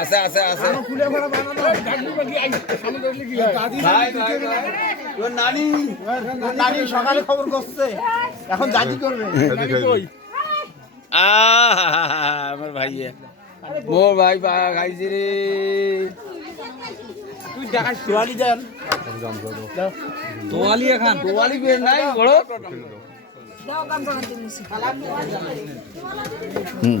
আছে আছে আছে। ভাই ভাই ভাই। নানি? নানি সকালে খবর করছে। এখন জাতি করবে। আমার ভাইয়ে। মোর ভাই খাইছি রে। তোয়ালি দেন। তোয়ালি এখন। তোয়ালি বের নাই বড়। হুম।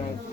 time.